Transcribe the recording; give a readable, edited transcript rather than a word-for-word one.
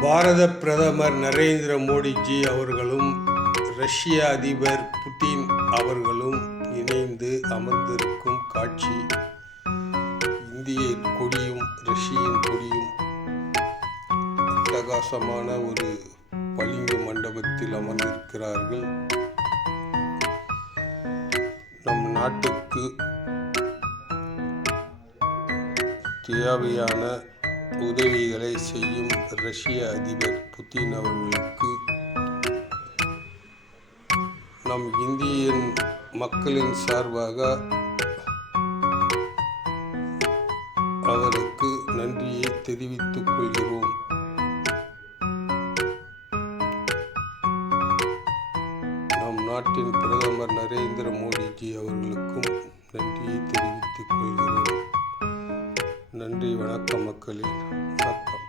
பாரத பிரதமர் நரேந்திர மோடிஜி அவர்களும் ரஷ்ய அதிபர் புட்டின் அவர்களும் இணைந்து அமர்ந்திருக்கும் காட்சி. இந்திய கொடியும் ரஷ்யின் கொடியும் அட்டகாசமான ஒரு பளிங்கு மண்டபத்தில் அமர்ந்திருக்கிறார்கள். நம் நாட்டுக்கு தேவையான உதவிகளை செய்யும் ரஷ்ய அதிபர் புட்டின் அவர்களுக்கு நம் இந்திய மக்களின் சார்பாக அவருக்கு நன்றியை தெரிவித்துக் கொள்கிறோம். நம் நாட்டின் பிரதமர் நரேந்திர மோடிஜி அவர்களுக்கும் நன்றியை தெரிவித்துக் கொள்கிறோம். நன்றி, வணக்கம் மக்களே, வணக்கம்.